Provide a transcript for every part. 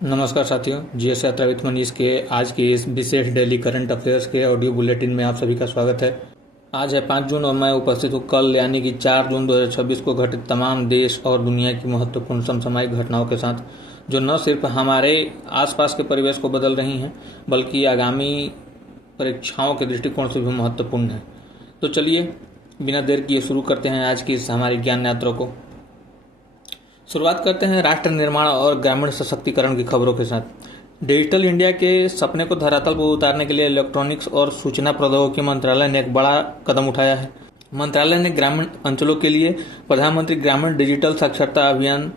नमस्कार साथियों, जीएस यात्रा विद मनीष के आज के इस विशेष डेली करंट अफेयर्स के ऑडियो बुलेटिन में आप सभी का स्वागत है। आज है 5 जून और मैं उपस्थित हूँ कल यानी कि 4 जून 2026 को घटित तमाम देश और दुनिया की महत्वपूर्ण समसामयिक घटनाओं के साथ, जो न सिर्फ हमारे आसपास के परिवेश को बदल रही हैं बल्कि आगामी परीक्षाओं के दृष्टिकोण से भी महत्वपूर्ण है। तो चलिए बिना देर किए शुरू करते हैं आज की इस हमारी ज्ञान यात्रा को। शुरुआत करते हैं राष्ट्र निर्माण और ग्रामीण सशक्तिकरण की खबरों के साथ। डिजिटल इंडिया के सपने को धरातल पर उतारने के लिए इलेक्ट्रॉनिक्स और सूचना प्रौद्योगिकी मंत्रालय ने एक बड़ा कदम उठाया है। मंत्रालय ने ग्रामीण अंचलों के लिए प्रधानमंत्री ग्रामीण डिजिटल साक्षरता अभियान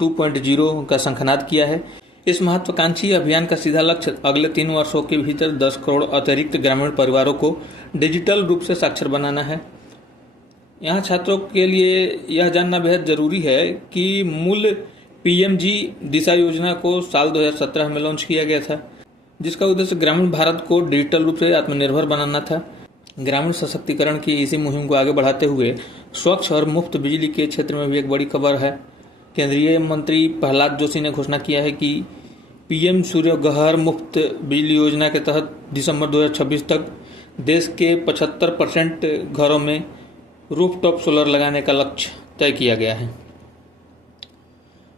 2.0 का शंखनाद किया है। इस महत्वाकांक्षी अभियान का सीधा लक्ष्य अगले 3 वर्षों के भीतर 10 करोड़ अतिरिक्त ग्रामीण परिवारों को डिजिटल रूप से साक्षर बनाना है। यहाँ छात्रों के लिए यह जानना बेहद जरूरी है कि मूल पीएमजी दिशा योजना को साल 2017 में लॉन्च किया गया था, जिसका उद्देश्य ग्रामीण भारत को डिजिटल रूप से आत्मनिर्भर बनाना था। ग्रामीण सशक्तिकरण की इसी मुहिम को आगे बढ़ाते हुए स्वच्छ और मुफ्त बिजली के क्षेत्र में भी एक बड़ी खबर है। केंद्रीय मंत्री प्रहलाद जोशी ने घोषणा किया है कि पीएम सूर्यघर मुफ्त बिजली योजना के तहत दिसंबर 2026 तक देश के 75% घरों में रूफटॉप सोलर लगाने का लक्ष्य तय किया गया है।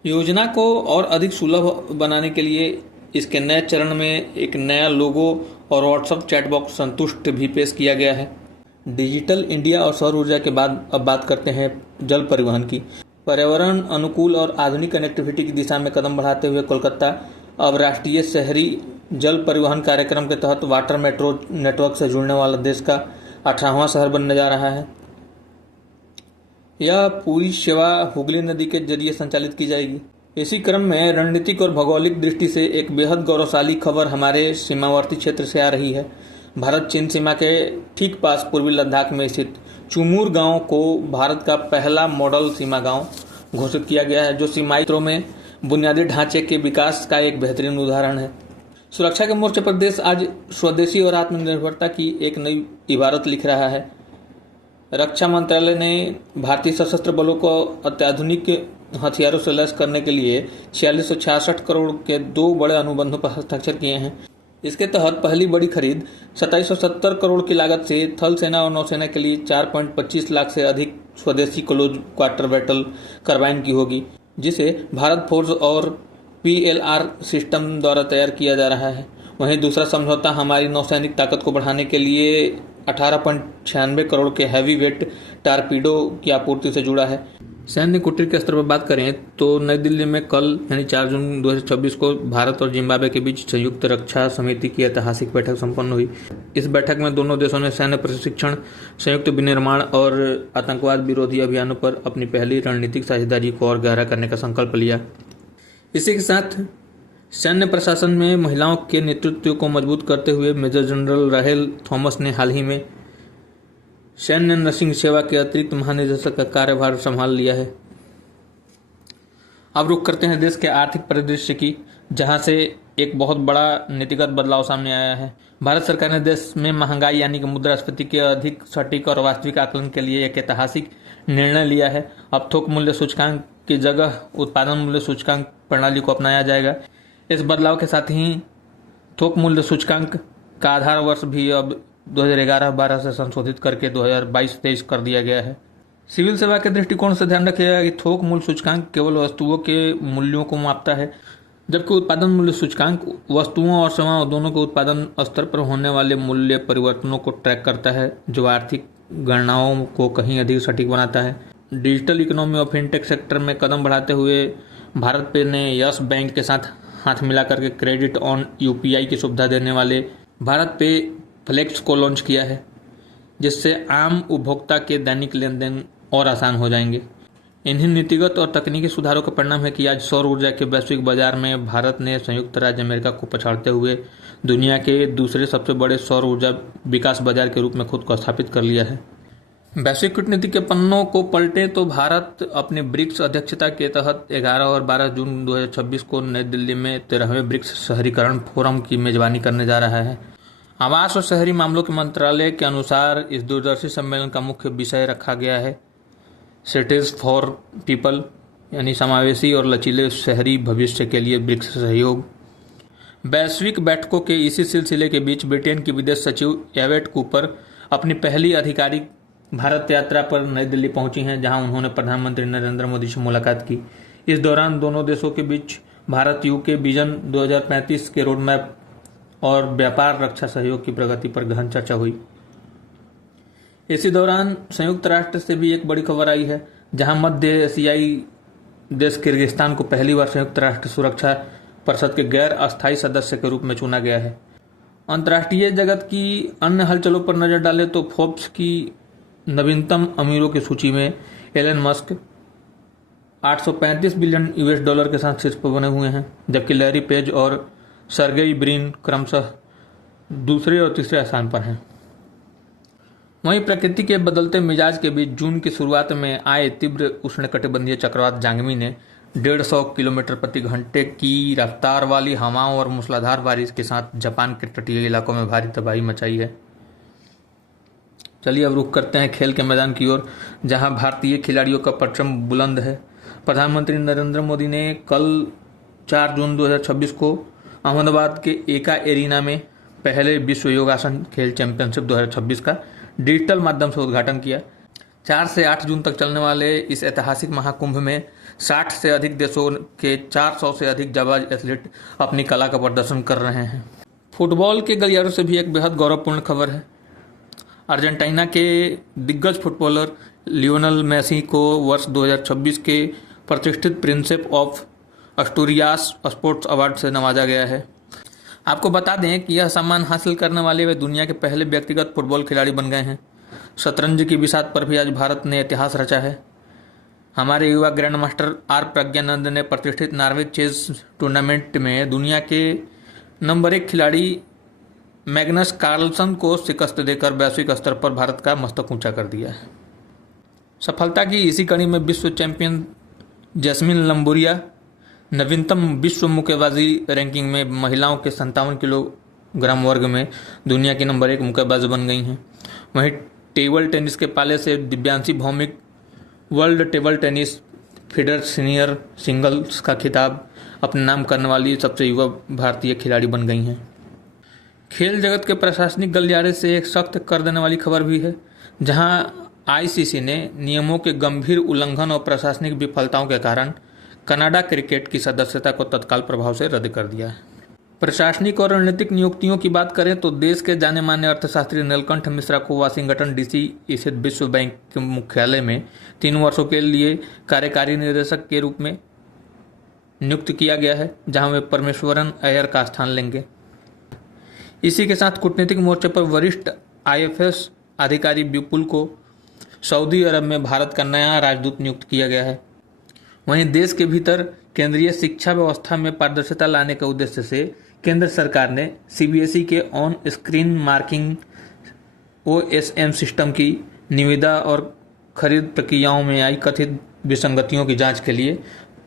योजना को और अधिक सुलभ बनाने के लिए इसके नए चरण में एक नया लोगो और व्हाट्सएप चैट बॉक्स संतुष्ट भी पेश किया गया है। डिजिटल इंडिया और सौर ऊर्जा के बाद अब बात करते हैं जल परिवहन की। पर्यावरण अनुकूल और आधुनिक कनेक्टिविटी की दिशा में कदम बढ़ाते हुए कोलकाता अब राष्ट्रीय शहरी जल परिवहन कार्यक्रम के तहत वाटर मेट्रो नेटवर्क से जुड़ने वाला देश का 18वां शहर बनने जा रहा है। यह पूरी सेवा हुगली नदी के जरिए संचालित की जाएगी। इसी क्रम में रणनीतिक और भौगोलिक दृष्टि से एक बेहद गौरवशाली खबर हमारे सीमावर्ती क्षेत्र से आ रही है। भारत चीन सीमा के ठीक पास पूर्वी लद्दाख में स्थित चुमूर गांव को भारत का पहला मॉडल सीमा गांव घोषित किया गया है, जो सीमाई क्षेत्रों में बुनियादी ढांचे के विकास का एक बेहतरीन उदाहरण है। सुरक्षा के मोर्चे पर देश आज स्वदेशी और आत्मनिर्भरता की एक नई इबारत लिख रहा है। रक्षा मंत्रालय ने भारतीय सशस्त्र बलों को अत्याधुनिक हथियारों से लैस करने के लिए 4666 करोड़ के 2 बड़े अनुबंधों पर हस्ताक्षर किए हैं। इसके तहत पहली बड़ी खरीद 2770 करोड़ की लागत से थल सेना और नौसेना के लिए 4.25 लाख से अधिक स्वदेशी क्लोज क्वार्टर बैटल कार्बाइन की होगी, जिसे भारत फोर्स और पीएलआर सिस्टम द्वारा तैयार किया जा रहा है। वहीं दूसरा समझौता हमारी नौसैनिक ताकत को बढ़ाने के लिए 18.96 करोड़ के हैवी वेट टारपीडो की आपूर्ति से जुड़ा है। सैन्य कूटनीति के स्तर पर बात करें तो नई दिल्ली में कल यानी 4 जून 2026 को भारत और जिम्बाब्वे के बीच संयुक्त रक्षा समिति की ऐतिहासिक बैठक संपन्न हुई। इस बैठक में दोनों देशों ने सैन्य प्रशिक्षण, संयुक्त विनिर्माण और आतंकवाद विरोधी अभियानों पर अपनी पहली रणनीतिक साझेदारी को और गहरा करने का संकल्प लिया। इसी के साथ सैन्य प्रशासन में महिलाओं के नेतृत्व को मजबूत करते हुए मेजर जनरल राहेल थॉमस ने हाल ही में सैन्य नर्सिंग सेवा के अतिरिक्त महानिदेशक का कार्यभार संभाल लिया है। अब रुख करते हैं देश के आर्थिक परिदृश्य की, जहां से एक बहुत बड़ा नीतिगत बदलाव सामने आया है। भारत सरकार ने देश में महंगाई यानी कि मुद्रास्फीति के अधिक सटीक और वास्तविक आकलन के लिए एक ऐतिहासिक निर्णय लिया है। अब थोक मूल्य सूचकांक की जगह उत्पादन मूल्य सूचकांक प्रणाली को अपनाया जाएगा। इस बदलाव के साथ ही थोक मूल्य सूचकांक का आधार वर्ष भी अब 2011-12 से संशोधित करके 2022-23 कर दिया गया है। सिविल सेवा के दृष्टिकोण से ध्यान रखिएगा कि थोक मूल्य सूचकांक केवल वस्तुओं के मूल्यों को मापता है, जबकि उत्पादन मूल्य सूचकांक वस्तुओं और सेवाओं दोनों के उत्पादन स्तर पर होने वाले मूल्य परिवर्तनों को ट्रैक करता है, जो आर्थिक गणनाओं को कहीं अधिक सटीक बनाता है। डिजिटल इकोनॉमी और फिनटेक सेक्टर में कदम बढ़ाते हुए भारत पे ने यस बैंक के साथ हाथ मिलाकर के क्रेडिट ऑन यूपीआई की सुविधा देने वाले भारत पे फ्लेक्स को लॉन्च किया है, जिससे आम उपभोक्ता के दैनिक लेन देन और आसान हो जाएंगे। इन्हीं नीतिगत और तकनीकी सुधारों का परिणाम है कि आज सौर ऊर्जा के वैश्विक बाजार में भारत ने संयुक्त राज्य अमेरिका को पछाड़ते हुए दुनिया के दूसरे सबसे बड़े सौर ऊर्जा विकास बाजार के रूप में खुद को स्थापित कर लिया है। वैश्विक कूटनीति के पन्नों को पलटे तो भारत अपने ब्रिक्स अध्यक्षता के तहत 11 और 12 जून 2026 को नई दिल्ली में 13वें ब्रिक्स शहरीकरण फोरम की मेजबानी करने जा रहा है। आवास और शहरी मामलों के मंत्रालय के अनुसार इस दूरदर्शी सम्मेलन का मुख्य विषय रखा गया है सिटीज फॉर पीपल। यानी समावेशी और लचीले शहरी भविष्य के लिए ब्रिक्स सहयोग। वैश्विक बैठकों के इसी सिलसिले के बीच ब्रिटेन की विदेश सचिव एवेट कूपर अपनी पहली आधिकारिक भारत यात्रा पर नई दिल्ली पहुंची हैं, जहां उन्होंने प्रधानमंत्री नरेंद्र मोदी से मुलाकात की। इस दौरान दोनों देशों के बीच भारत यूके विजन 2035 के रोड मैप और व्यापार रक्षा सहयोग की प्रगति पर गहन चर्चा हुई। इसी दौरान संयुक्त राष्ट्र से भी एक बड़ी खबर आई है, जहां मध्य एशियाई देश किर्गिस्तान को पहली बार संयुक्त राष्ट्र सुरक्षा परिषद के गैर अस्थायी सदस्य के रूप में चुना गया है। अंतर्राष्ट्रीय जगत की अन्य हलचलों पर नजर डालें तो फोर्ब्स की नवीनतम अमीरों की सूची में Elon Musk 835 billion US dollar के साथ शीर्ष पर बने हुए हैं, जबकि लैरी पेज और सर्गेई ब्रिन क्रमशः दूसरे और तीसरे स्थान पर हैं। वहीं प्रकृति के बदलते मिजाज के बीच जून की शुरुआत में आए तीव्र उष्णकटिबंधीय चक्रवात जांगमी ने 150 किलोमीटर प्रति घंटे की रफ्तार वाली हवाओं और मूसलाधार बारिश के साथ जापान के तटीय इलाकों में भारी तबाही मचाई है। चलिए अब रुख करते हैं खेल के मैदान की ओर, जहां भारतीय खिलाड़ियों का परचम बुलंद है। प्रधानमंत्री नरेंद्र मोदी ने कल 4 जून 2026 को अहमदाबाद के एका एरिना में पहले विश्व योगासन खेल चैंपियनशिप 2026 का डिजिटल माध्यम से उद्घाटन किया। 4 से 8 जून तक चलने वाले इस ऐतिहासिक महाकुंभ में 60 से अधिक देशों के 400 से अधिक जाबाज एथलीट अपनी कला का प्रदर्शन कर रहे हैं। फुटबॉल के गलियारों से भी एक बेहद गौरवपूर्ण खबर है। अर्जेंटीना के दिग्गज फुटबॉलर लियोनेल मेसी को वर्ष 2026 के प्रतिष्ठित प्रिंसेप ऑफ अस्टूरियास स्पोर्ट्स अवार्ड से नवाजा गया है। आपको बता दें कि यह सम्मान हासिल करने वाले वे दुनिया के पहले व्यक्तिगत फुटबॉल खिलाड़ी बन गए हैं। शतरंज की बिसात पर भी आज भारत ने इतिहास रचा है। हमारे युवा ग्रैंड मास्टर आर प्रज्ञानंद ने प्रतिष्ठित नॉर्वे चेस टूर्नामेंट में दुनिया के नंबर 1 खिलाड़ी मैग्नस कार्लसन को शिकस्त देकर वैश्विक स्तर पर भारत का मस्तक ऊंचा कर दिया है। सफलता की इसी कड़ी में विश्व चैंपियन जैस्मिन लंबोरिया नवीनतम विश्व मुक्केबाजी रैंकिंग में महिलाओं के 57 किलोग्राम वर्ग में दुनिया की नंबर 1 मुक्केबाज बन गई हैं। वहीं टेबल टेनिस के पाले से Divyanshi Bhowmik world table tennis feeder senior singles का खिताब अपने नाम करने वाली सबसे युवा भारतीय खिलाड़ी बन गई हैं। खेल जगत के प्रशासनिक गलियारे से एक सख्त कर देने वाली खबर भी है, जहां आईसीसी ने नियमों के गंभीर उल्लंघन और प्रशासनिक विफलताओं के कारण कनाडा क्रिकेट की सदस्यता को तत्काल प्रभाव से रद्द कर दिया है। प्रशासनिक और रणनीतिक नियुक्तियों की बात करें तो देश के जाने माने अर्थशास्त्री नीलकंठ मिश्रा को वाशिंगटन डीसी स्थित विश्व बैंक के मुख्यालय में 3 वर्षों के लिए कार्यकारी निदेशक के रूप में नियुक्त किया गया है, जहां वे परमेश्वरन अय्यर का स्थान लेंगे। इसी के साथ कूटनीतिक मोर्चे पर वरिष्ठ आईएफएस अधिकारी विपुल को सऊदी अरब में भारत का नया राजदूत नियुक्त किया गया है। वहीं देश के भीतर केंद्रीय शिक्षा व्यवस्था में पारदर्शिता लाने के उद्देश्य से केंद्र सरकार ने सीबीएसई के on screen marking OSM system की निविदा और खरीद प्रक्रियाओं में आई कथित विसंगतियों की जांच के लिए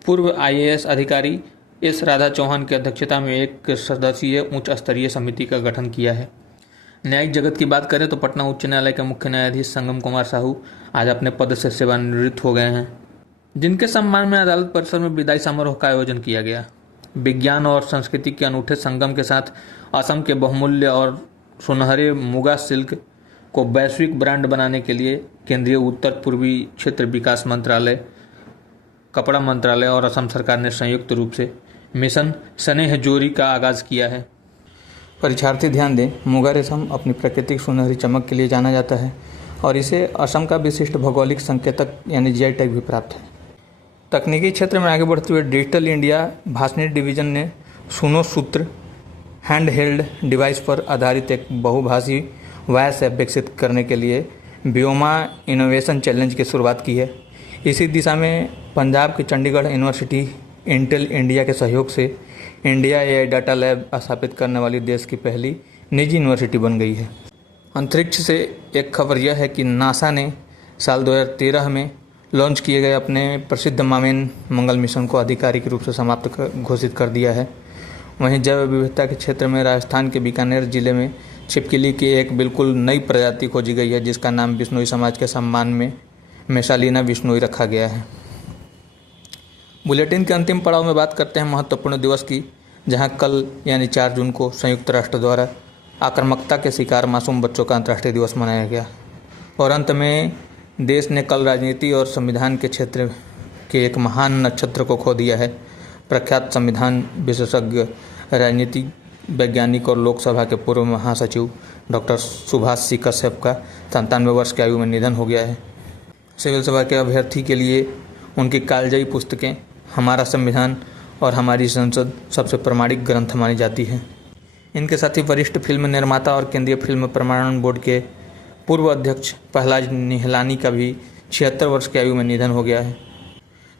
पूर्व आईएएस अधिकारी एस राधा चौहान की अध्यक्षता में एक सदस्यीय उच्च स्तरीय समिति का गठन किया है। न्यायिक जगत की बात करें तो पटना उच्च न्यायालय के मुख्य न्यायाधीश संगम कुमार साहू आज अपने पद से सेवानिवृत्त हो गए हैं, जिनके सम्मान में अदालत परिसर में विदाई समारोह का आयोजन किया गया। विज्ञान और संस्कृति के अनूठे संगम के साथ असम के बहुमूल्य और सुनहरे मुगा सिल्क को वैश्विक ब्रांड बनाने के लिए केंद्रीय उत्तर पूर्वी क्षेत्र विकास मंत्रालय, कपड़ा मंत्रालय और असम सरकार ने संयुक्त रूप से मिशन स्नेह जोरी का आगाज किया है। परीक्षार्थी ध्यान दें, मुगा रेशम अपनी प्राकृतिक सुनहरी चमक के लिए जाना जाता है और इसे असम का विशिष्ट भौगोलिक संकेतक यानी जीआई टैग भी प्राप्त है। तकनीकी क्षेत्र में आगे बढ़ते हुए डिजिटल इंडिया भाषणी डिवीजन ने सुनो सूत्र हैंड हेल्ड डिवाइस पर आधारित एक बहुभाषी वॉयस ऐप विकसित करने के लिए व्योमा इनोवेशन चैलेंज की शुरुआत की है। इसी दिशा में पंजाब की चंडीगढ़ यूनिवर्सिटी इंटेल इंडिया के सहयोग से इंडिया एआई डाटा लैब स्थापित करने वाली देश की पहली निजी यूनिवर्सिटी बन गई है। अंतरिक्ष से एक खबर यह है कि नासा ने साल 2013 में लॉन्च किए गए अपने प्रसिद्ध मामेन मंगल मिशन को आधिकारिक रूप से समाप्त घोषित कर दिया है। वहीं जैव विविधता के क्षेत्र में राजस्थान के बीकानेर जिले में छिपकली की एक बिल्कुल नई प्रजाति खोजी गई है, जिसका नाम बिश्नोई समाज के सम्मान में मैसालिना बिश्नोई रखा गया है। बुलेटिन के अंतिम पड़ाव में बात करते हैं महत्वपूर्ण दिवस की, जहां कल यानी 4 जून को संयुक्त राष्ट्र द्वारा आक्रामकता के शिकार मासूम बच्चों का अंतर्राष्ट्रीय दिवस मनाया गया। और अंत में देश ने कल राजनीति और संविधान के क्षेत्र के एक महान नक्षत्र को खो दिया है। प्रख्यात संविधान विशेषज्ञ, राजनीति वैज्ञानिक और लोकसभा के पूर्व महासचिव डॉक्टर सुभाष सी कश्यप का 97 वर्ष की आयु में निधन हो गया है। सिविल सेवा के अभ्यर्थी के लिए उनकी कालजयी पुस्तकें हमारा संविधान और हमारी संसद सबसे प्रामाणिक ग्रंथ मानी जाती है। इनके साथ ही वरिष्ठ फिल्म निर्माता और केंद्रीय फिल्म प्रमाणन बोर्ड के पूर्व अध्यक्ष प्रहलाद निहलानी का भी 76 वर्ष की आयु में निधन हो गया है।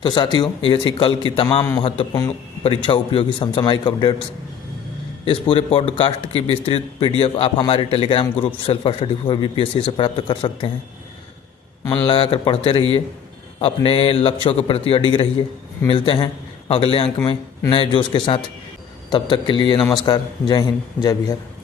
तो साथियों, ये थी कल की तमाम महत्वपूर्ण परीक्षा उपयोगी समसामयिक अपडेट्स। इस पूरे पॉडकास्ट की विस्तृत PDF आप हमारे Telegram group self study for BPSC से प्राप्त कर सकते हैं। मन लगाकर पढ़ते रहिए, अपने लक्ष्यों के प्रति अडिग रहिए। मिलते हैं अगले अंक में नए जोश के साथ। तब तक के लिए नमस्कार। जय हिंद, जय बिहार।